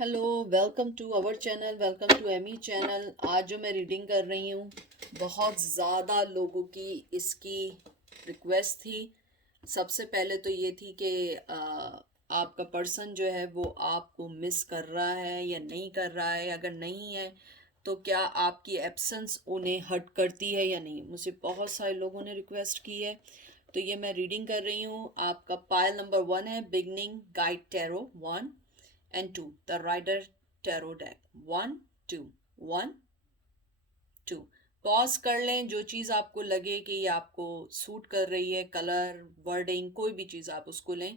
Hello, welcome to our channel, welcome to Amy channel. आज जो मैं रीडिंग कर रही हूँ, बहुत ज़्यादा लोगों की इसकी रिक्वेस्ट थी। सबसे पहले तो ये थी कि आपका पर्सन जो है वो आपको मिस कर रहा है या नहीं कर रहा है। अगर नहीं है तो क्या आपकी एब्सेंस उन्हें हर्ट करती है या नहीं। मुझे बहुत सारे लोगों ने रिक्वेस्ट की है, तो ये मैं रीडिंग कर रही हूँ। आपका पायल नंबर 1 है, beginning guide tarot 1 and 2, the Rider Tarot deck। 1 2 1 2। Pause कर लें, जो चीज़ आपको लगे कि ये आपको सूट कर रही है, कलर, वर्डिंग, कोई भी चीज़ आप उसको लें।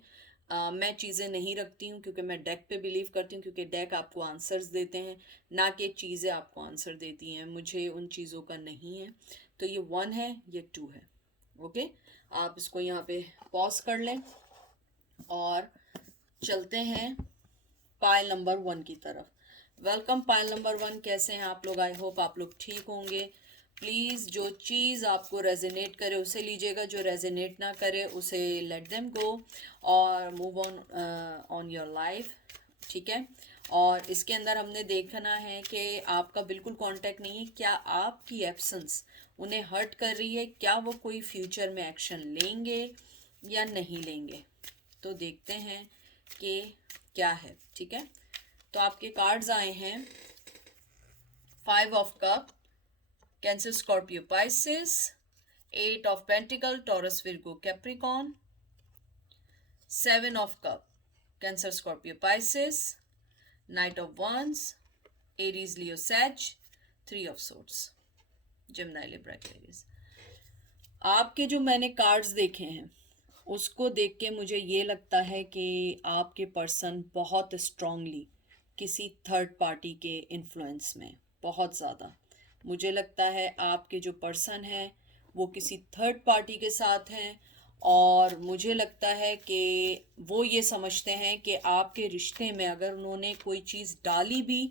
मैं चीज़ें नहीं रखती हूँ क्योंकि मैं डेक पे बिलीव करती हूँ, क्योंकि डेक आपको आंसर्स देते हैं, ना कि चीज़ें आपको आंसर देती हैं। मुझे उन चीज़ों का नहीं है। तो ये 1 है, ये 2 है। ओके, आप इसको यहाँ पे पॉज कर लें और चलते हैं पायल नंबर 1 की तरफ। वेलकम पायल नंबर 1, कैसे हैं आप लोग? आई होप आप लोग ठीक होंगे। प्लीज़ जो चीज़ आपको रेजोनेट करे उसे लीजिएगा, जो रेजोनेट ना करे उसे लेट देम गो और move on on your life. ठीक है। और इसके अंदर हमने देखना है कि आपका बिल्कुल कांटेक्ट नहीं है। क्या आपकी एब्सेंस उन्हें हर्ट कर रही है? क्या वो कोई फ्यूचर में एक्शन लेंगे या नहीं लेंगे? तो देखते हैं कि क्या है। ठीक है। तो आपके कार्ड्स आए हैं 5 of cup, Cancer Scorpio Pisces, 8 of pentacle Taurus Virgo Capricorn, 7 of cup Cancer Scorpio Pisces, knight of wands Aries Leo Sag, 3 of swords Gemini Libra Aquarius. आपके जो मैंने कार्ड्स देखे हैं उसको देख के मुझे ये लगता है कि आपके पर्सन बहुत स्ट्रांगली किसी थर्ड पार्टी के इन्फ्लुएंस में, बहुत ज़्यादा मुझे लगता है आपके जो पर्सन है वो किसी थर्ड पार्टी के साथ हैं। और मुझे लगता है कि वो ये समझते हैं कि आपके रिश्ते में अगर उन्होंने कोई चीज़ डाली भी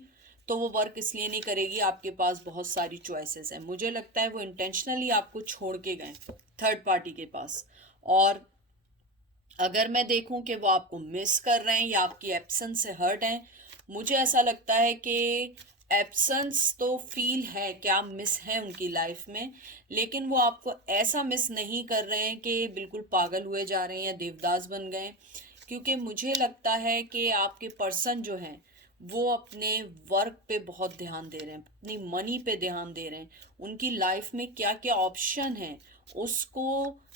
तो वो वर्क इसलिए नहीं करेगी, आपके पास बहुत सारी चॉइसेस हैं। मुझे लगता है वो इंटेंशनली आपको छोड़ के गए थर्ड पार्टी के पास। और अगर मैं देखूं कि वो आपको मिस कर रहे हैं या आपकी एब्सेंस से हर्ट हैं, मुझे ऐसा लगता है कि एब्सेंस तो फील है, क्या मिस है उनकी लाइफ में, लेकिन वो आपको ऐसा मिस नहीं कर रहे हैं कि बिल्कुल पागल हुए जा रहे हैं या देवदास बन गए। क्योंकि मुझे लगता है कि आपके पर्सन जो हैं वो अपने वर्क पे बहुत ध्यान दे रहे हैं, अपनी मनी पे ध्यान दे रहे हैं। उनकी लाइफ में क्या क्या ऑप्शन है उसको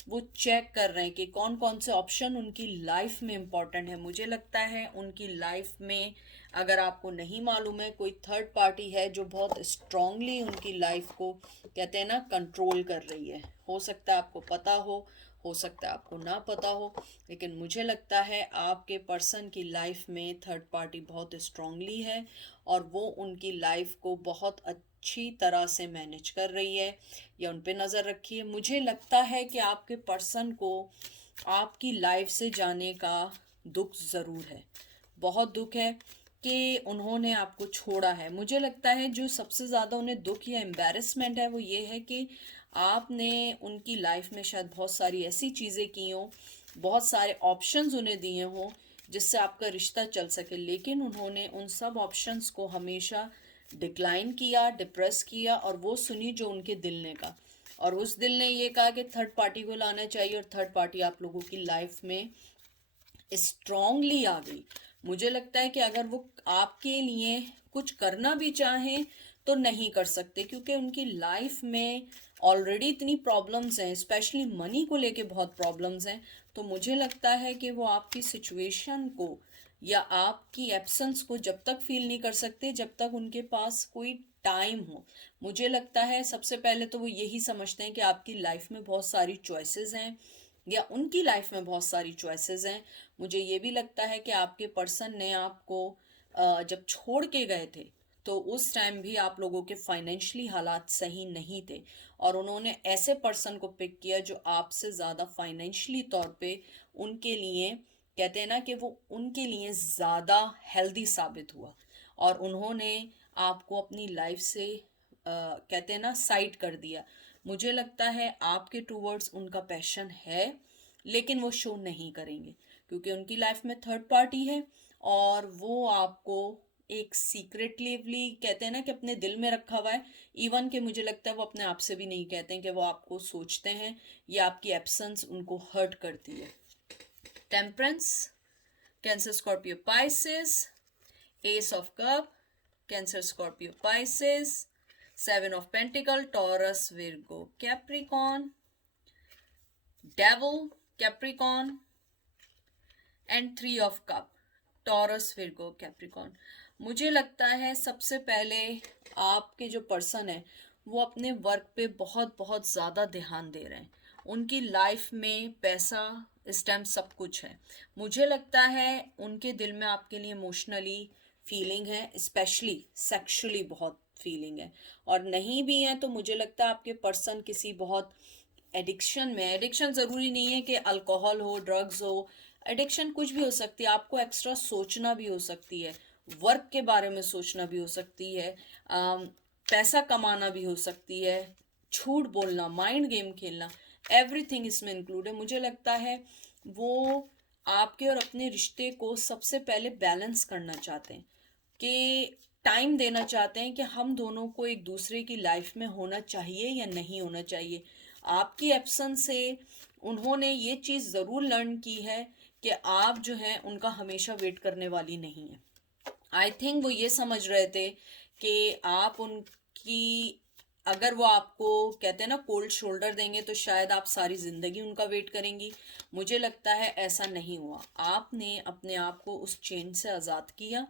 वो चेक कर रहे हैं कि कौन कौन से ऑप्शन उनकी लाइफ में इम्पॉर्टेंट है। मुझे लगता है उनकी लाइफ में, अगर आपको नहीं मालूम है, कोई थर्ड पार्टी है जो बहुत स्ट्रांगली उनकी लाइफ को, कहते हैं ना, कंट्रोल कर रही है। हो सकता है आपको पता हो सकता है आपको ना पता हो, लेकिन मुझे लगता है आपके पर्सन की लाइफ में थर्ड पार्टी बहुत स्ट्रांगली है और वो उनकी लाइफ को बहुत अच्छी तरह से मैनेज कर रही है या उन पे नज़र रखी है। मुझे लगता है कि आपके पर्सन को आपकी लाइफ से जाने का दुख ज़रूर है, बहुत दुख है कि उन्होंने आपको छोड़ा है। मुझे लगता है जो सबसे ज़्यादा उन्हें दुख या एम्बैरेसमेंट है वो ये है कि आपने उनकी लाइफ में शायद बहुत सारी ऐसी चीज़ें की हों, बहुत सारे ऑप्शंस उन्हें दिए हों जिससे आपका रिश्ता चल सके, लेकिन उन्होंने उन सब ऑप्शंस को हमेशा डिक्लाइन किया, डिप्रेस किया, और वो सुनी जो उनके दिल ने कहा। और उस दिल ने ये कहा कि थर्ड पार्टी को लाना चाहिए, और थर्ड पार्टी आप लोगों की लाइफ में स्ट्रांगली आ गई। मुझे लगता है कि अगर वो आपके लिए कुछ करना भी चाहें तो नहीं कर सकते, क्योंकि उनकी लाइफ में ऑलरेडी इतनी प्रॉब्लम्स हैं, स्पेशली मनी को लेके बहुत प्रॉब्लम्स हैं। तो मुझे लगता है कि वो आपकी सिचुएशन को या आपकी एब्सेंस को जब तक फील नहीं कर सकते जब तक उनके पास कोई टाइम हो। मुझे लगता है सबसे पहले तो वो यही समझते हैं कि आपकी लाइफ में बहुत सारी चॉइसेस हैं या उनकी लाइफ में बहुत सारी चॉइसेस हैं। मुझे ये भी लगता है कि आपके पर्सन ने आपको जब छोड़ के गए थे तो उस टाइम भी आप लोगों के फाइनेंशियली हालात सही नहीं थे, और उन्होंने ऐसे पर्सन को पिक किया जो आपसे ज़्यादा फाइनेंशियली तौर पे उनके लिए, कहते हैं ना, कि वो उनके लिए ज़्यादा हेल्दी साबित हुआ। और उन्होंने आपको अपनी लाइफ से कहते हैं ना, साइड कर दिया। मुझे लगता है आपके टूवर्ड्स उनका पैशन है, लेकिन वो शो नहीं करेंगे क्योंकि उनकी लाइफ में थर्ड पार्टी है और वो आपको एक सीक्रेटली कहते हैं ना कि अपने दिल में रखा हुआ है, इवन कि मुझे लगता है वो अपने आप से भी नहीं कहते हैं कि वो आपको सोचते हैं, या आपकी एब्सेंस उनको हर्ट करती है। Temperance, cancer Scorpio Pisces, S of cup, Cancer Scorpio Pisces, seven of pentacle, Taurus Virgo Capricorn, devil Capricorn, and three of cup, Taurus Virgo Capricorn. मुझे लगता है सबसे पहले आपके जो पर्सन है वो अपने वर्क पे बहुत बहुत ज़्यादा ध्यान दे रहे हैं। उनकी लाइफ में पैसा इस टाइम सब कुछ है। मुझे लगता है उनके दिल में आपके लिए इमोशनली फीलिंग है, स्पेशली सेक्सुअली बहुत फीलिंग है। और नहीं भी है तो मुझे लगता है आपके पर्सन किसी बहुत एडिक्शन में, एडिक्शन ज़रूरी नहीं है कि अल्कोहल हो, ड्रग्स हो, एडिक्शन कुछ भी हो सकती है। आपको एक्स्ट्रा सोचना भी हो सकती है, वर्क के बारे में सोचना भी हो सकती है, पैसा कमाना भी हो सकती है, झूठ बोलना, माइंड गेम खेलना, एवरीथिंग इसमें इंक्लूड है। मुझे लगता है वो आपके और अपने रिश्ते को सबसे पहले बैलेंस करना चाहते हैं, कि टाइम देना चाहते हैं कि हम दोनों को एक दूसरे की लाइफ में होना चाहिए या नहीं होना चाहिए। आपकी एब्सेंस से उन्होंने ये चीज़ ज़रूर लर्न की है कि आप जो हैं उनका हमेशा वेट करने वाली नहीं है। आई थिंक वो ये समझ रहे थे कि आप उनकी, अगर वो आपको कहते हैं ना कोल्ड शोल्डर देंगे तो शायद आप सारी ज़िंदगी उनका वेट करेंगी। मुझे लगता है ऐसा नहीं हुआ। आपने अपने आप को उस चेन से आज़ाद किया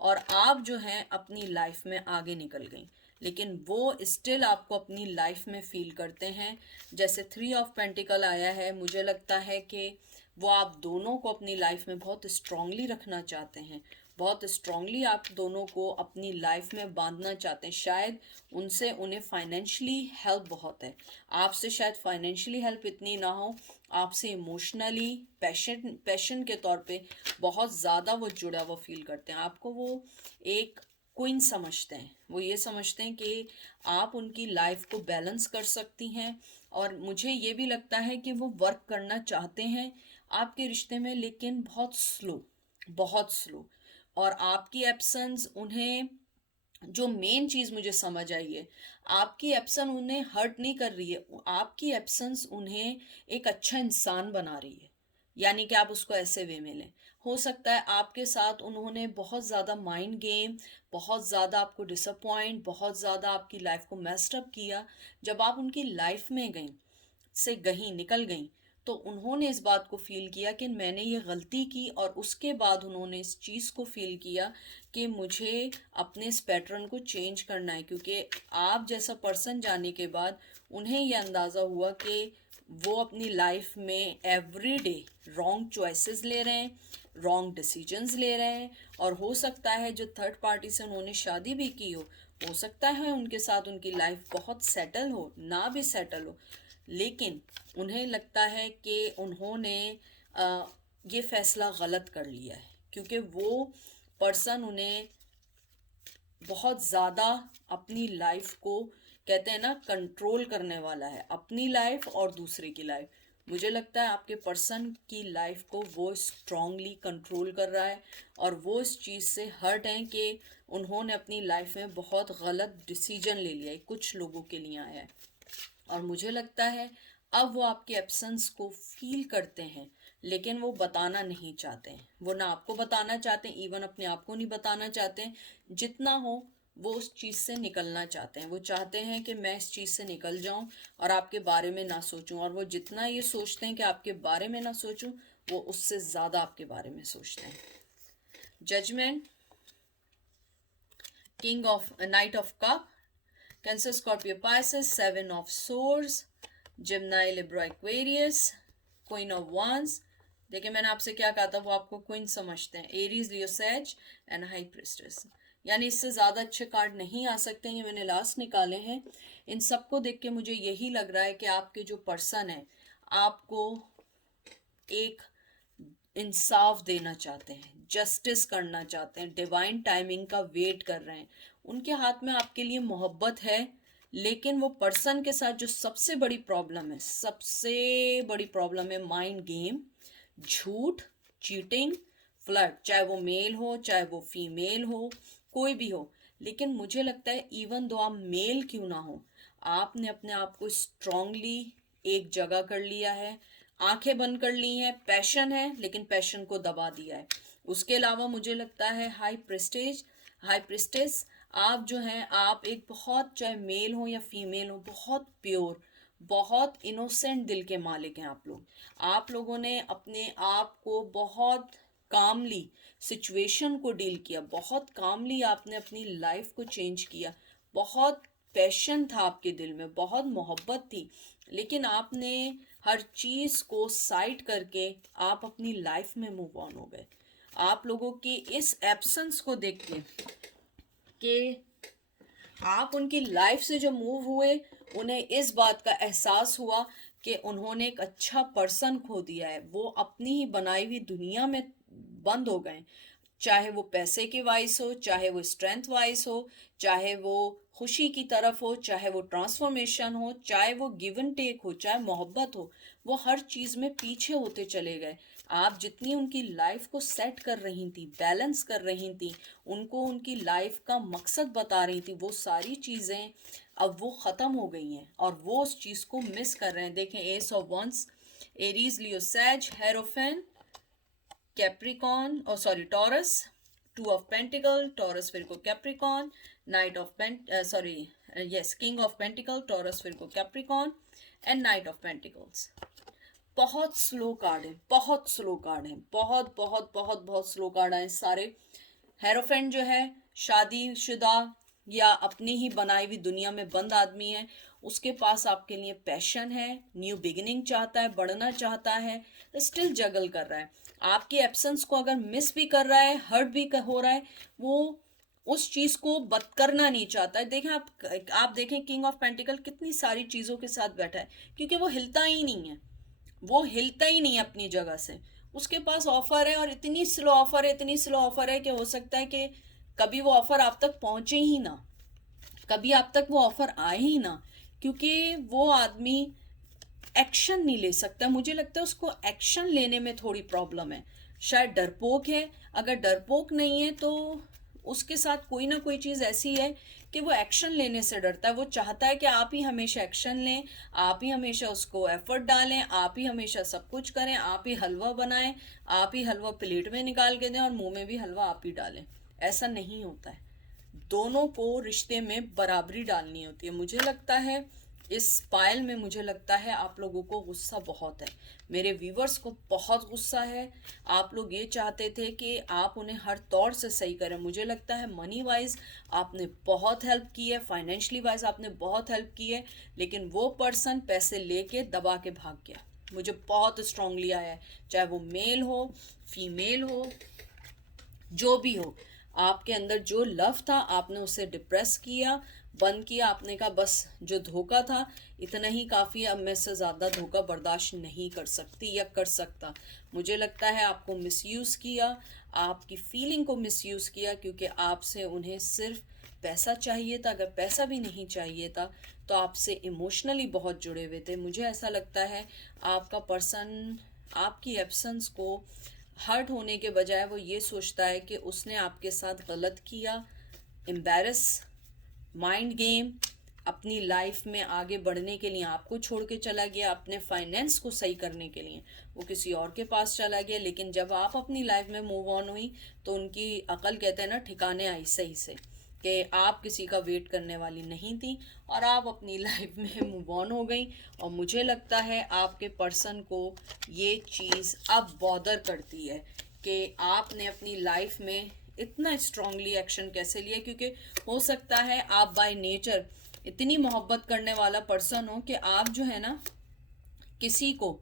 और आप जो हैं अपनी लाइफ में आगे निकल गई। लेकिन वो स्टिल आपको अपनी लाइफ में फील करते हैं। जैसे थ्री ऑफ पेंटिकल आया है, मुझे लगता है कि वो आप दोनों को अपनी लाइफ में बहुत स्ट्रांगली रखना चाहते हैं, बहुत स्ट्रांगली आप दोनों को अपनी लाइफ में बांधना चाहते हैं। शायद उनसे उन्हें फाइनेंशियली हेल्प बहुत है, आपसे शायद फाइनेंशियली हेल्प इतनी ना हो, आपसे इमोशनली पैशन के तौर पे बहुत ज़्यादा वो जुड़ा हुआ फील करते हैं। आपको वो एक क्वीन समझते हैं। वो ये समझते हैं कि आप उनकी लाइफ को बैलेंस कर सकती हैं। और मुझे ये भी लगता है कि वो वर्क करना चाहते हैं आपके रिश्ते में, लेकिन बहुत स्लो, बहुत स्लो। और आपकी एब्सेंस उन्हें, जो मेन चीज़ मुझे समझ आई है, आपकी एब्सेंस उन्हें हर्ट नहीं कर रही है, आपकी एब्सेंस उन्हें एक अच्छा इंसान बना रही है। यानी कि आप उसको ऐसे वे में लें। हो सकता है आपके साथ उन्होंने बहुत ज़्यादा माइंड गेम, बहुत ज़्यादा आपको डिसअपॉइंट, बहुत ज़्यादा आपकी लाइफ को मेस्ड अप किया। जब आप उनकी लाइफ में निकल गई, तो उन्होंने इस बात को फील किया कि मैंने ये गलती की, और उसके बाद उन्होंने इस चीज़ को फील किया कि मुझे अपने इस पैटर्न को चेंज करना है। क्योंकि आप जैसा पर्सन जाने के बाद उन्हें ये अंदाज़ा हुआ कि वो अपनी लाइफ में एवरी डे रॉन्ग चॉइसेस ले रहे हैं, रॉन्ग डिसीजंस ले रहे हैं। और हो सकता है जो थर्ड पार्टी से उन्होंने शादी भी की हो सकता है उनके साथ उनकी लाइफ बहुत सेटल हो, ना भी सेटल हो, लेकिन उन्हें लगता है कि उन्होंने ये फैसला गलत कर लिया है, क्योंकि वो पर्सन उन्हें बहुत ज़्यादा अपनी लाइफ को, कहते हैं ना, कंट्रोल करने वाला है, अपनी लाइफ और दूसरे की लाइफ। मुझे लगता है आपके पर्सन की लाइफ को वो स्ट्रांगली कंट्रोल कर रहा है, और वो इस चीज़ से हर्ट हैं कि उन्होंने अपनी लाइफ में बहुत गलत डिसीजन ले लिया है, कुछ लोगों के लिए आया है। और मुझे लगता है अब वो आपके एब्सेंस को फील करते हैं, लेकिन वो बताना नहीं चाहते हैं। वो ना आपको बताना चाहते हैं, इवन अपने आप को नहीं बताना चाहते हैं। जितना हो वो उस चीज़ से निकलना चाहते हैं। वो चाहते हैं कि मैं इस चीज़ से निकल जाऊं और आपके बारे में ना सोचूं। और वो जितना ये सोचते हैं कि आपके बारे में ना सोचूं, वो उससे ज़्यादा आपके बारे में सोचते हैं। Judgement, king of knight of cup, Cancer Scorpio Pisces, seven of swords, Gemini Libra Aquarius, queen of wands. देखिए मैंने आपसे क्या कहा था, वो आपको क्वीन समझते हैं। Aries, Leo, says and high priestess. यानी इससे ज़्यादा अच्छे कार्ड नहीं आ सकते हैं, ये मैंने लास्ट निकाले हैं। इन सबको देख के मुझे यही लग रहा है कि आपके जो पर्सन है आपको एक इंसाफ देना चाहते हैं, जस्टिस करना चाहते हैं, डिवाइन टाइमिंग का वेट कर रहे हैं। उनके हाथ में आपके लिए मोहब्बत है, लेकिन वो पर्सन के साथ जो सबसे बड़ी प्रॉब्लम है, सबसे बड़ी प्रॉब्लम है माइंड गेम, झूठ, चीटिंग, फ्लर्ट। चाहे वो मेल हो चाहे वो फीमेल हो, कोई भी हो, लेकिन मुझे लगता है इवन दो आप मेल क्यों ना हो, आपने अपने आप को स्ट्रांगली एक जगह कर लिया है, आंखें बंद कर ली हैं, पैशन है लेकिन पैशन को दबा दिया है। उसके अलावा मुझे लगता है हाई प्रिस्टेस, आप जो हैं, आप एक बहुत, चाहे मेल हो या फीमेल हो, बहुत प्योर, बहुत इनोसेंट दिल के मालिक हैं आप लोग। आप लोगों ने अपने आप को बहुत कामली सिचुएशन को डील किया, बहुत कामली आपने अपनी लाइफ को चेंज किया, बहुत पैशन था आपके दिल में, बहुत मोहब्बत थी, लेकिन आपने हर चीज़ को साइड करके आप अपनी लाइफ में मूव ऑन हो गए। आप लोगों की इस एब्सेंस को देख के कि आप उनकी लाइफ से जो मूव हुए, उन्हें इस बात का एहसास हुआ कि उन्होंने एक अच्छा पर्सन खो दिया है, वो अपनी ही बनाई हुई दुनिया में बंद हो गए। चाहे वो पैसे की वाइज हो, चाहे वो स्ट्रेंथ वाइज हो, चाहे वो खुशी की तरफ हो, चाहे वो ट्रांसफॉर्मेशन हो, चाहे वो गिव एंड टेक हो, चाहे मोहब्बत हो, वो हर चीज़ में पीछे होते चले गए। आप जितनी उनकी लाइफ को सेट कर रही थी, बैलेंस कर रही थी, उनको उनकी लाइफ का मकसद बता रही थी, वो सारी चीज़ें अब वो ख़त्म हो गई हैं और वो उस चीज़ को मिस कर रहे हैं। देखें, ace of wands, Aries, Leo, Sag, hierophant, Capricorn, और sorry Taurus, two of pentacle, Taurus फिर को Capricorn, knight of king of pentacle, Taurus फिर को Capricorn, and knight of pentacles. बहुत स्लो कार्ड है, बहुत स्लो कार्ड है, बहुत बहुत बहुत बहुत स्लो कार्ड है सारे। हेरोफेंट जो है शादीशुदा या अपनी ही बनाई हुई दुनिया में बंद आदमी है, उसके पास आपके लिए पैशन है, न्यू बिगिनिंग चाहता है, बढ़ना चाहता है, स्टिल जगल कर रहा है। आपकी एब्सेंस को अगर मिस भी कर रहा है, हर्ट भी हो रहा है, वो उस चीज को बद करना नहीं चाहता है। देखें आप देखें किंग ऑफ पेंटिकल कितनी सारी चीजों के साथ बैठा है, क्योंकि वो हिलता ही नहीं है, वो हिलता ही नहीं है अपनी जगह से। उसके पास ऑफर है और इतनी स्लो ऑफर है, इतनी स्लो ऑफर है कि हो सकता है कि कभी वो ऑफर आप तक पहुंचे ही ना, कभी आप तक वो ऑफर आए ही ना, क्योंकि वो आदमी एक्शन नहीं ले सकता। मुझे लगता है उसको एक्शन लेने में थोड़ी प्रॉब्लम है, शायद डरपोक है। अगर डरपोक नहीं है तो उसके साथ कोई ना कोई चीज़ ऐसी है कि वो एक्शन लेने से डरता है। वो चाहता है कि आप ही हमेशा एक्शन लें, आप ही हमेशा उसको एफर्ट डालें, आप ही हमेशा सब कुछ करें, आप ही हलवा बनाएं, आप ही हलवा प्लेट में निकाल के दें और मुंह में भी हलवा आप ही डालें। ऐसा नहीं होता है, दोनों को रिश्ते में बराबरी डालनी होती है। मुझे लगता है इस पायल में, मुझे लगता है आप लोगों को गुस्सा बहुत है, मेरे व्यूवर्स को बहुत गुस्सा है। आप लोग ये चाहते थे कि आप उन्हें हर तौर से सही करें। मुझे लगता है मनी वाइज आपने बहुत हेल्प की है, फाइनेंशियली वाइज आपने बहुत हेल्प की है, लेकिन वो पर्सन पैसे लेके दबा के भाग गया। मुझे बहुत स्ट्रांगली आया है, चाहे वो मेल हो, फीमेल हो, जो भी हो, आपके अंदर जो लव था आपने उसे डिप्रेस किया, बंद किया। आपने कहा बस जो धोखा था इतना ही काफ़ी, अब मैं इससे ज़्यादा धोखा बर्दाश्त नहीं कर सकती या कर सकता। मुझे लगता है आपको मिसयूज़ किया, आपकी फीलिंग को मिसयूज़ किया, क्योंकि आपसे उन्हें सिर्फ पैसा चाहिए था। अगर पैसा भी नहीं चाहिए था तो आपसे इमोशनली बहुत जुड़े हुए थे। मुझे ऐसा लगता है आपका पर्सन आपकी एब्सेंस को हर्ट होने के बजाय वो ये सोचता है कि उसने आपके साथ गलत किया, एम्बैरस, माइंड गेम, अपनी लाइफ में आगे बढ़ने के लिए आपको छोड़ के चला गया, अपने फाइनेंस को सही करने के लिए वो किसी और के पास चला गया। लेकिन जब आप अपनी लाइफ में मूव ऑन हुई तो उनकी अकल, कहते हैं ना, ठिकाने आई सही से, कि आप किसी का वेट करने वाली नहीं थी और आप अपनी लाइफ में मूव ऑन हो गई। और मुझे लगता है आपके पर्सन को ये चीज़ अब बॉदर करती है कि आपने अपनी लाइफ में इतना स्ट्रांगली एक्शन कैसे लिया, क्योंकि हो सकता है आप बाय नेचर इतनी मोहब्बत करने वाला पर्सन हो कि आप जो है ना किसी को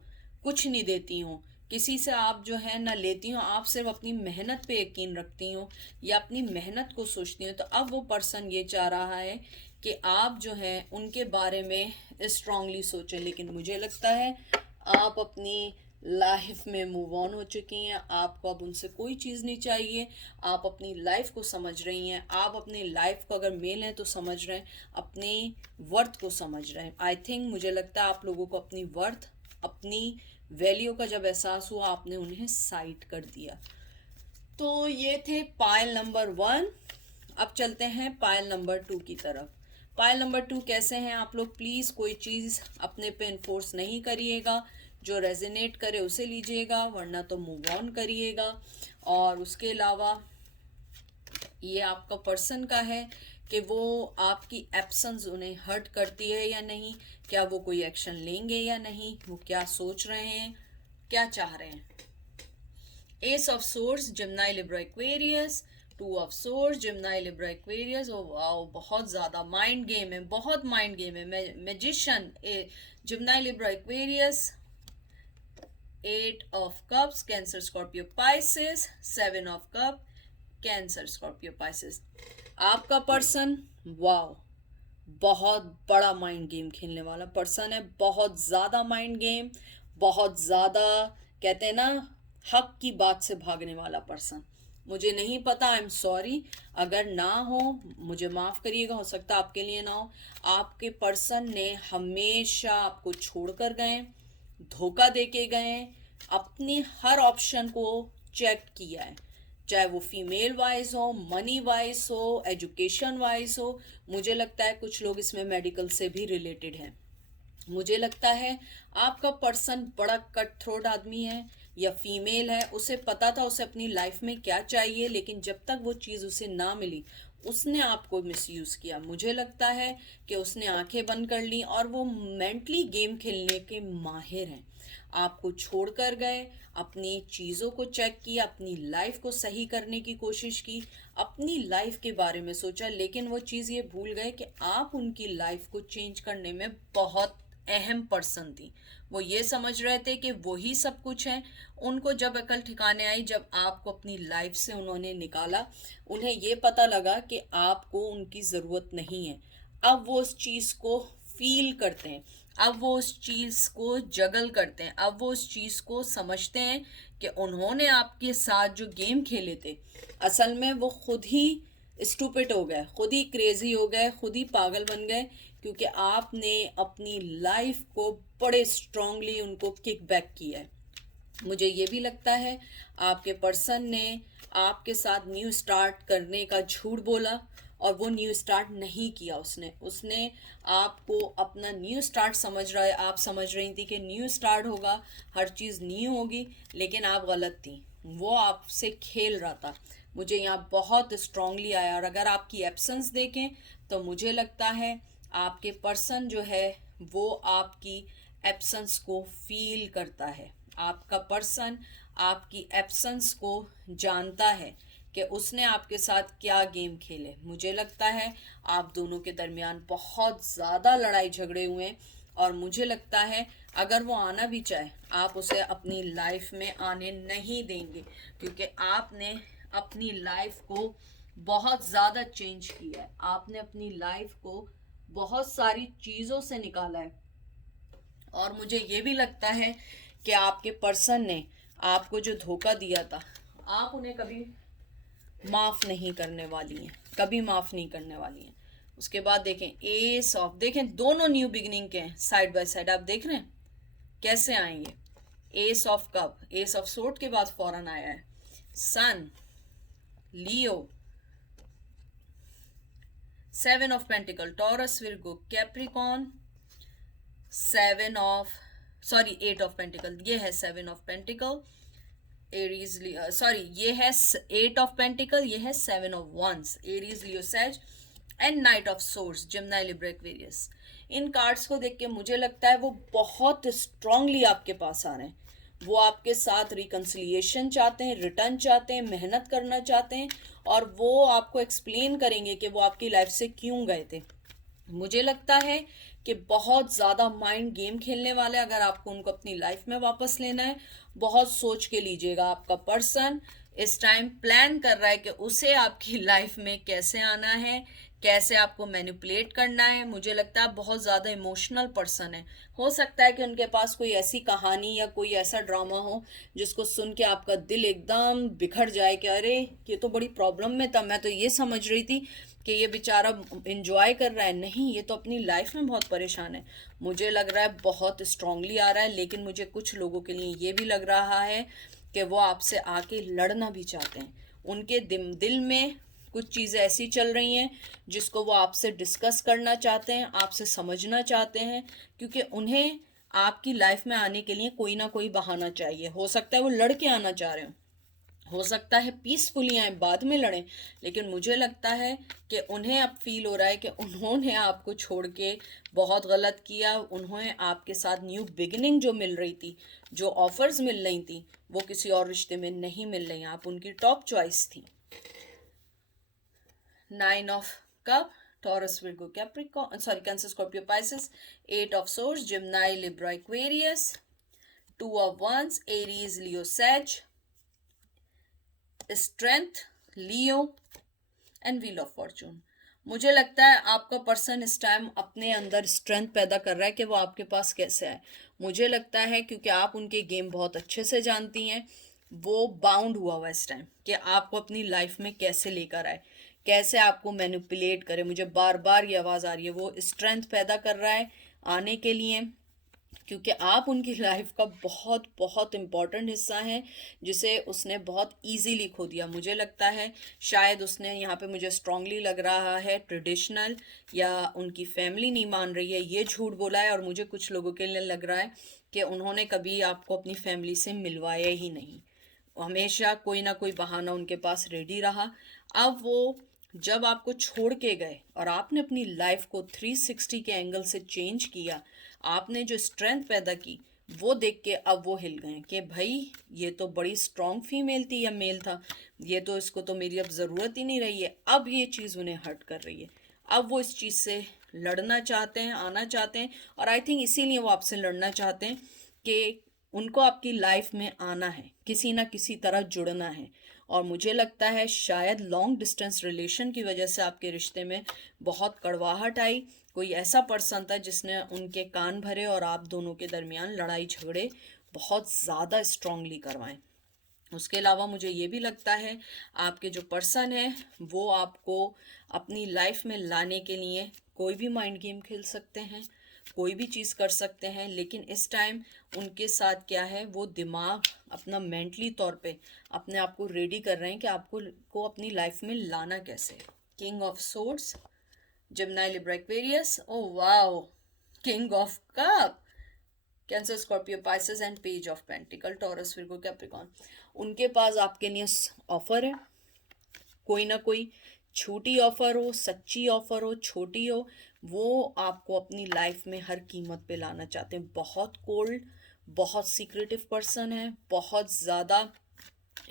कुछ नहीं देती हो, किसी से आप जो है ना लेती हो, आप सिर्फ अपनी मेहनत पे यकीन रखती हो या अपनी मेहनत को सोचती हो। तो अब वो पर्सन ये चाह रहा है कि आप जो है उनके बारे में स्ट्रांगली सोचें। लेकिन मुझे लगता है आप अपनी लाइफ में मूव ऑन हो चुकी हैं, आपको अब उनसे कोई चीज़ नहीं चाहिए। आप अपनी लाइफ को समझ रही हैं, आप अपनी लाइफ को, अगर मेल हैं तो समझ रहे हैं, अपने वर्थ को समझ रहे हैं। आई थिंक, मुझे लगता है आप लोगों को अपनी वर्थ, अपनी वैल्यू का जब एहसास हुआ, आपने उन्हें साइड कर दिया। तो ये थे पायल नंबर 1। अब चलते हैं पायल नंबर 2 की तरफ। पायल नंबर 2 कैसे हैं आप लोग? प्लीज़ कोई चीज़ अपने पे इन्फोर्स नहीं करिएगा, जो रेजोनेट करे उसे लीजिएगा, वरना तो मूव ऑन करिएगा। और उसके अलावा ये आपका पर्सन का है कि वो आपकी एब्सेंस उन्हें हर्ट करती है या नहीं, क्या वो कोई एक्शन लेंगे या नहीं, वो क्या सोच रहे हैं, क्या चाह रहे हैं। Ace of swords, Gemini Libra Aquarius, 2 of swords, Gemini Libra Aquarius. Oh wow, बहुत ज़्यादा माइंड गेम है, बहुत माइंड गेम है। Magician, Gemini Libra Aquarius, 8 of cups, Cancer Scorpio Pisces, 7 of cup, Cancer Scorpio Pisces. आपका person wow बहुत बड़ा mind game खेलने वाला पर्सन है, बहुत ज़्यादा माइंड गेम, बहुत ज़्यादा कहते हैं ना हक की बात से भागने वाला पर्सन। मुझे नहीं पता, आई एम सॉरी, अगर ना हो मुझे माफ़ करिएगा, हो सकता है आपके लिए ना हो। आपके पर्सन ने हमेशा आपको छोड़ कर गए, धोखा दे के गए, अपनी हर ऑप्शन को चेक किया है, चाहे वो फीमेल वाइज हो, मनी वाइज हो, एजुकेशन वाइज हो। मुझे लगता है कुछ लोग इसमें मेडिकल से भी रिलेटेड हैं। मुझे लगता है आपका पर्सन बड़ा कट थ्रोट आदमी है या फीमेल है, उसे पता था उसे अपनी लाइफ में क्या चाहिए, लेकिन जब तक वो चीज़ उसे ना मिली उसने आपको मिसयूज़ किया। मुझे लगता है कि उसने आंखें बंद कर ली और वो मेंटली गेम खेलने के माहिर हैं। आपको छोड़ कर गए, अपनी चीज़ों को चेक किया, अपनी लाइफ को सही करने की कोशिश की, अपनी लाइफ के बारे में सोचा, लेकिन वो चीज़ ये भूल गए कि आप उनकी लाइफ को चेंज करने में बहुत अहम पर्सन थी। वो ये समझ रहे थे कि वही सब कुछ है। उनको जब अकल ठिकाने आई, जब आपको अपनी लाइफ से उन्होंने निकाला, उन्हें ये पता लगा कि आपको उनकी ज़रूरत नहीं है। अब वो उस चीज़ को फील करते हैं, अब वो उस चीज़ को जगल करते हैं, अब वो उस चीज़ को समझते हैं कि उन्होंने आपके साथ जो गेम खेले थे, असल में वो खुद ही स्टूपिड हो गए, खुद ही क्रेजी हो गए, खुद ही पागल बन गए, क्योंकि आपने अपनी लाइफ को बड़े स्ट्रांगली उनको किक बैक किया है। मुझे ये भी लगता है आपके पर्सन ने आपके साथ न्यू स्टार्ट करने का झूठ बोला और वो न्यू स्टार्ट नहीं किया। उसने आपको अपना न्यू स्टार्ट समझ रहा है, आप समझ रही थी कि न्यू स्टार्ट होगा, हर चीज़ न्यू होगी, लेकिन आप गलत थी। वो आपसे खेल रहा था। मुझे यहाँ बहुत स्ट्रांगली आया। और अगर आपकी एब्सेंस देखें तो मुझे लगता है आपके पर्सन जो है वो आपकी एब्सेंस को फील करता है। आपका पर्सन आपकी एब्सेंस को जानता है कि उसने आपके साथ क्या गेम खेले। मुझे लगता है आप दोनों के दरमियान बहुत ज़्यादा लड़ाई झगड़े हुए हैं और मुझे लगता है अगर वो आना भी चाहे आप उसे अपनी लाइफ में आने नहीं देंगे, क्योंकि आपने अपनी लाइफ को बहुत ज़्यादा चेंज किया है। आपने अपनी लाइफ को बहुत सारी चीज़ों से निकाला है और मुझे ये भी लगता है कि आपके पर्सन ने आपको जो धोखा दिया था, आप उन्हें कभी माफ़ नहीं करने वाली हैं, कभी माफ़ नहीं करने वाली हैं। उसके बाद देखें एस ऑफ, देखें दोनों न्यू बिगिनिंग के हैं साइड बाय साइड, आप देख रहे हैं कैसे आएंगे। S of cup, S of sword के बाद फौरन आया है सन, लियो, 7 of pentacle, Taurus, Virgo, Capricorn, 8 of pentacle, ये है 7 ऑफ पेंटिकल, एरीज, सॉरी ये है 8 ऑफ पेंटिकल, ये है 7 of wands, Aries, Leo, Sag and knight of swords, Gemini, Libra, Aquarius. इन कार्ड्स को देख के मुझे लगता है वो बहुत स्ट्रांगली आपके पास आ रहे हैं। वो आपके साथ रिकन्सिलिएशन चाहते हैं, रिटर्न चाहते हैं, मेहनत करना चाहते हैं और वो आपको एक्सप्लेन करेंगे कि वो आपकी लाइफ से क्यों गए थे। मुझे लगता है कि बहुत ज़्यादा माइंड गेम खेलने वाले, अगर आपको उनको अपनी लाइफ में वापस लेना है बहुत सोच के लीजिएगा। आपका पर्सन इस टाइम प्लान कर रहा है कि उसे आपकी लाइफ में कैसे आना है, कैसे आपको मैनिपुलेट करना है। मुझे लगता है बहुत ज़्यादा इमोशनल पर्सन है। हो सकता है कि उनके पास कोई ऐसी कहानी या कोई ऐसा ड्रामा हो जिसको सुन के आपका दिल एकदम बिखर जाए कि अरे ये तो बड़ी प्रॉब्लम में था, मैं तो ये समझ रही थी कि ये बेचारा एंजॉय कर रहा है, नहीं ये तो अपनी लाइफ में बहुत परेशान है। मुझे लग रहा है बहुत स्ट्रांगली आ रहा है, लेकिन मुझे कुछ लोगों के लिए ये भी लग रहा है कि वो आपसे आके लड़ना भी चाहते हैं। उनके दिल में कुछ चीज़ें ऐसी चल रही हैं जिसको वो आपसे डिस्कस करना चाहते हैं, आपसे समझना चाहते हैं, क्योंकि उन्हें आपकी लाइफ में आने के लिए कोई ना कोई बहाना चाहिए। हो सकता है वो लड़के आना चाह रहे हो सकता है पीसफुली आए, बाद में लड़ें, लेकिन मुझे लगता है कि उन्हें अब फील हो रहा है कि उन्होंने आपको छोड़ के बहुत गलत किया। उन्होंने आपके साथ न्यू बिगिनिंग जो मिल रही थी, जो ऑफर्स मिल रही थी, वो किसी और रिश्ते में नहीं मिल रही। आप उनकी टॉप चॉइस थी। 9 of cup, Taurus, Virgo, Capricorn, sorry Cancer, Scorpio, Pisces. 8 of swords, Gemini, Libra, Aquarius. 2 of wands, Aries, Leo, Sag. Strength, Leo and wheel of fortune. मुझे लगता है आपका पर्सन इस टाइम अपने अंदर स्ट्रेंथ पैदा कर रहा है कि वो आपके पास कैसे आए। मुझे लगता है क्योंकि आप उनके गेम बहुत अच्छे से जानती हैं, वो बाउंड हुआ हुआ इस टाइम कि आपको अपनी लाइफ में कैसे लेकर आए, कैसे आपको मैनिपुलेट करे। मुझे बार बार ये आवाज़ आ रही है, वो स्ट्रेंथ पैदा कर रहा है आने के लिए, क्योंकि आप उनकी लाइफ का बहुत बहुत इम्पॉर्टेंट हिस्सा हैं, जिसे उसने बहुत इजीली खो दिया। मुझे लगता है शायद उसने यहाँ पे, मुझे स्ट्रांगली लग रहा है, ट्रेडिशनल या उनकी फैमिली नहीं मान रही है, ये झूठ बोला है। और मुझे कुछ लोगों के लिए लग रहा है कि उन्होंने कभी आपको अपनी फैमिली से मिलवाया ही नहीं, हमेशा कोई ना कोई बहाना उनके पास रेडी रहा। अब वो जब आपको छोड़ के गए और आपने अपनी लाइफ को 360 के एंगल से चेंज किया, आपने जो स्ट्रेंथ पैदा की, वो देख के अब वो हिल गए कि भाई ये तो बड़ी स्ट्रांग फीमेल थी या मेल था, ये तो, इसको तो मेरी अब ज़रूरत ही नहीं रही है। अब ये चीज़ उन्हें हर्ट कर रही है, अब वो इस चीज़ से लड़ना चाहते हैं, आना चाहते हैं। और आई थिंक इसीलिए वो आपसे लड़ना चाहते हैं कि उनको आपकी लाइफ में आना है, किसी ना किसी तरह जुड़ना है। और मुझे लगता है शायद लॉन्ग डिस्टेंस रिलेशन की वजह से आपके रिश्ते में बहुत कड़वाहट आई। कोई ऐसा पर्सन था जिसने उनके कान भरे और आप दोनों के दरमियान लड़ाई झगड़े बहुत ज़्यादा स्ट्रांगली करवाएं। उसके अलावा मुझे ये भी लगता है आपके जो पर्सन है वो आपको अपनी लाइफ में लाने के लिए कोई भी माइंड गेम खेल सकते हैं, कोई भी चीज़ कर सकते हैं, लेकिन इस टाइम उनके साथ क्या है, वो दिमाग अपना मेंटली तौर पे अपने आप को रेडी कर रहे हैं कि आपको को अपनी लाइफ में लाना कैसे। King of swords, Gemini, Libra, Aquarius. Oh wow, king of cup, Cancer, Scorpio, Pisces and page of pentacle, Taurus, Virgo, Capricorn. उनके पास आपके लिए ऑफर है, कोई ना कोई छोटी ऑफर हो, सच्ची ऑफर हो, छोटी हो, वो आपको अपनी लाइफ में हर कीमत पे लाना चाहते हैं। बहुत कोल्ड, बहुत सीक्रेटिव पर्सन है, बहुत ज़्यादा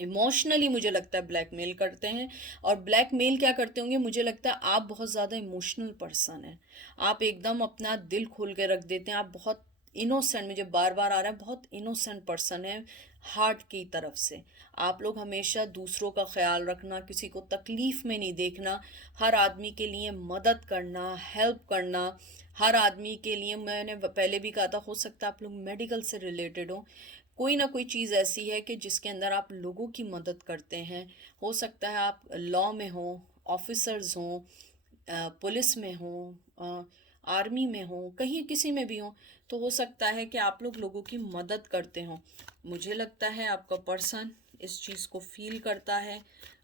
इमोशनली मुझे लगता है ब्लैकमेल करते हैं। और ब्लैकमेल क्या करते होंगे, मुझे लगता है आप बहुत ज़्यादा इमोशनल पर्सन हैं, आप एकदम अपना दिल खोल के रख देते हैं, आप बहुत इनोसेंट, मुझे बार बार आ रहा है, बहुत इनोसेंट पर्सन है हार्ट की तरफ से। आप लोग हमेशा दूसरों का ख्याल रखना, किसी को तकलीफ़ में नहीं देखना, हर आदमी के लिए मदद करना, हेल्प करना, हर आदमी के लिए। मैंने पहले भी कहा था, हो सकता है आप लोग मेडिकल से रिलेटेड हो, कोई ना कोई चीज़ ऐसी है कि जिसके अंदर आप लोगों की मदद करते हैं। हो सकता है आप लॉ में हो, ऑफिसर्स हों, पुलिस में हो, आर्मी में हो, कहीं किसी में भी हो, तो हो सकता है कि आप लोग लोगों की मदद करते हो। मुझे लगता है आपका पर्सन इस चीज़ को फील करता है,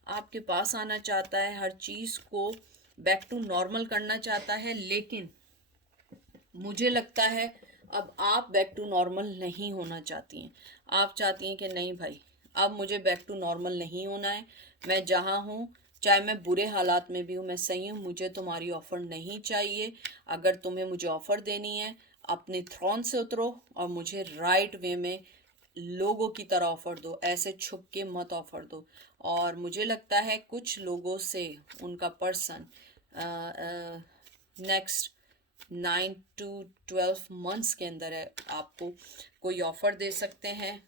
आपके पास आना चाहता है, हर चीज़ को बैक टू नॉर्मल करना चाहता है। लेकिन मुझे लगता है अब आप बैक टू नॉर्मल नहीं होना चाहती हैं। आप चाहती हैं कि नहीं भाई, अब मुझे बैक टू नॉर्मल नहीं होना है, मैं जहाँ हूँ, चाहे मैं बुरे हालात में भी हूँ, मैं सही हूँ, मुझे तुम्हारी ऑफ़र नहीं चाहिए। अगर तुम्हें मुझे ऑफ़र देनी है, अपने थ्रोन से उतरो और मुझे राइट वे में लोगों की तरह ऑफ़र दो, ऐसे छुप के मत ऑफ़र दो। और मुझे लगता है कुछ लोगों से उनका पर्सन नेक्स्ट 9 to 12 मंथ्स के अंदर है आपको कोई ऑफ़र दे सकते हैं।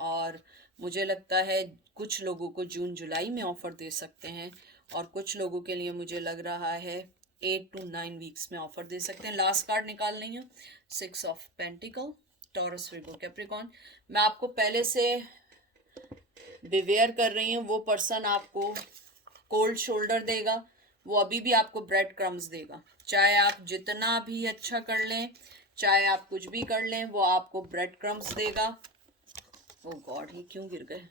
और मुझे लगता है कुछ लोगों को जून जुलाई में ऑफ़र दे सकते हैं, और कुछ लोगों के लिए मुझे लग रहा है 8 to 9 वीक्स में ऑफ़र दे सकते हैं। लास्ट कार्ड निकाल रही हूँ, 6 of pentacle, Taurus, Virgo, Capricorn. मैं आपको पहले से बिवेयर कर रही हूँ, वो पर्सन आपको कोल्ड शोल्डर देगा, वो अभी भी आपको ब्रेड क्रम्स देगा। चाहे आप जितना भी अच्छा कर लें, चाहे आप कुछ भी कर लें, वो आपको ब्रेड क्रम्स देगा। ओ गॉड, ये क्यों गिर गए?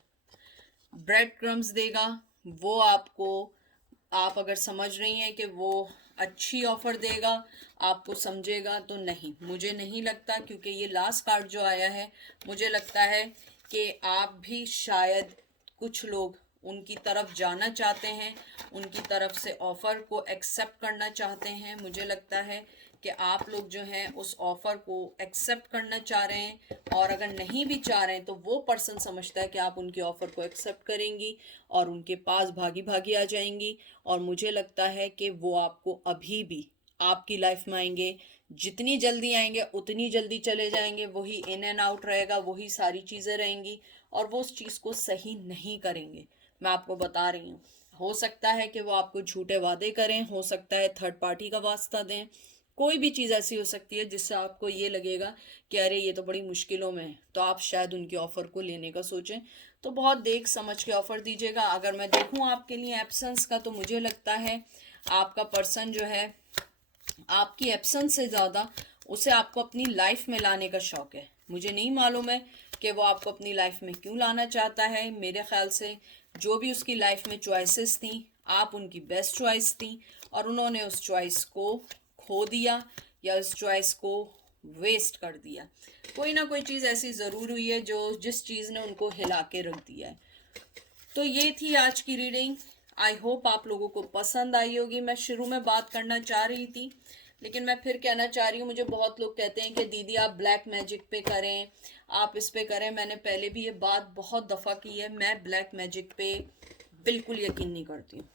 ब्रेड क्रम्स देगा, वो आपको आप अगर समझ रही हैं कि वो अच्छी ऑफ़र देगा, आपको समझेगा, तो नहीं, मुझे नहीं लगता, क्योंकि ये लास्ट कार्ड जो आया है, मुझे लगता है कि आप भी शायद कुछ लोग उनकी तरफ जाना चाहते हैं, उनकी तरफ से ऑफ़र को एक्सेप्ट करना चाहते हैं। मुझे लगता है कि आप लोग जो हैं उस ऑफ़र को एक्सेप्ट करना चाह रहे हैं, और अगर नहीं भी चाह रहे हैं तो वो पर्सन समझता है कि आप उनकी ऑफ़र को एक्सेप्ट करेंगी और उनके पास भागी भागी आ जाएंगी, और मुझे लगता है कि वो आपको अभी भी आपकी लाइफ में आएंगे, जितनी जल्दी आएंगे उतनी जल्दी चले जाएंगे, वही इन एंड आउट रहेगा, वही सारी चीज़ें रहेंगी, और वो उस चीज़ को सही नहीं करेंगे। मैं आपको बता रही हूँ, हो सकता है कि वो आपको झूठे वादे करें, हो सकता है थर्ड पार्टी का वास्ता दें, कोई भी चीज़ ऐसी हो सकती है जिससे आपको ये लगेगा कि अरे ये तो बड़ी मुश्किलों में है, तो आप शायद उनकी ऑफ़र को लेने का सोचें। तो बहुत देख समझ के ऑफ़र दीजिएगा। अगर मैं देखूं आपके लिए एब्सेंस का, तो मुझे लगता है आपका पर्सन जो है, आपकी एब्सेंस से ज़्यादा उसे आपको अपनी लाइफ में लाने का शौक़ है। मुझे नहीं मालूम है कि वो आपको अपनी लाइफ में क्यों लाना चाहता है। मेरे ख्याल से जो भी उसकी लाइफ में चॉइसेस थी, आप उनकी बेस्ट चॉइस थी, और उन्होंने उस चॉइस को खो दिया या उस चॉइस को वेस्ट कर दिया। कोई ना कोई चीज़ ऐसी ज़रूर हुई है जो जिस चीज़ ने उनको हिला के रख दिया है। तो ये थी आज की रीडिंग। आई होप आप लोगों को पसंद आई होगी। मैं शुरू में बात करना चाह रही थी, लेकिन मैं फिर कहना चाह रही हूँ, मुझे बहुत लोग कहते हैं कि दीदी आप ब्लैक मैजिक पे करें, आप इस पे करें। मैंने पहले भी ये बात बहुत दफ़ा की है, मैं ब्लैक मैजिक पे बिल्कुल यकीन नहीं करती हूँ।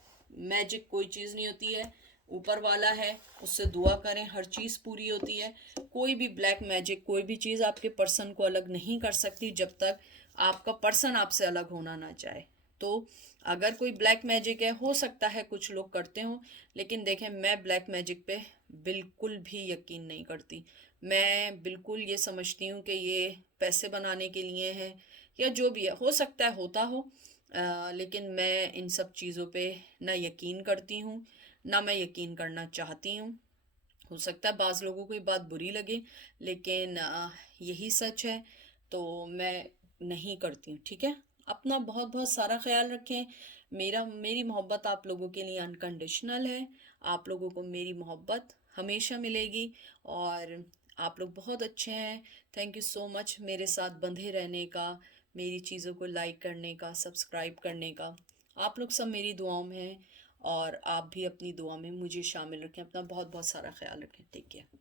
मैजिक कोई चीज़ नहीं होती है, ऊपर वाला है, उससे दुआ करें, हर चीज़ पूरी होती है। कोई भी ब्लैक मैजिक, कोई भी चीज़ आपके पर्सन को अलग नहीं कर सकती जब तक आपका पर्सन आपसे अलग होना ना चाहे। तो अगर कोई ब्लैक मैजिक है, हो सकता है कुछ लोग करते हों, लेकिन देखें, मैं ब्लैक मैजिक पे बिल्कुल भी यकीन नहीं करती। मैं बिल्कुल ये समझती हूँ कि ये पैसे बनाने के लिए है, या जो भी है, हो सकता है होता हो, लेकिन मैं इन सब चीज़ों पे ना यकीन करती हूँ, ना मैं यकीन करना चाहती हूँ। हो सकता है बाज़ लोगों को ये बात बुरी लगे, लेकिन यही सच है, तो मैं नहीं करती हूँ। ठीक है, अपना बहुत बहुत सारा ख्याल रखें। मेरी मोहब्बत आप लोगों के लिए अनकंडीशनल है। आप लोगों को मेरी मोहब्बत हमेशा मिलेगी, और आप लोग बहुत अच्छे हैं। थैंक यू सो मच मेरे साथ बंधे रहने का, मेरी चीज़ों को लाइक करने का, सब्सक्राइब करने का। आप लोग सब मेरी दुआओं में हैं, और आप भी अपनी दुआ में मुझे शामिल रखें। अपना बहुत बहुत सारा ख्याल रखें। Take care.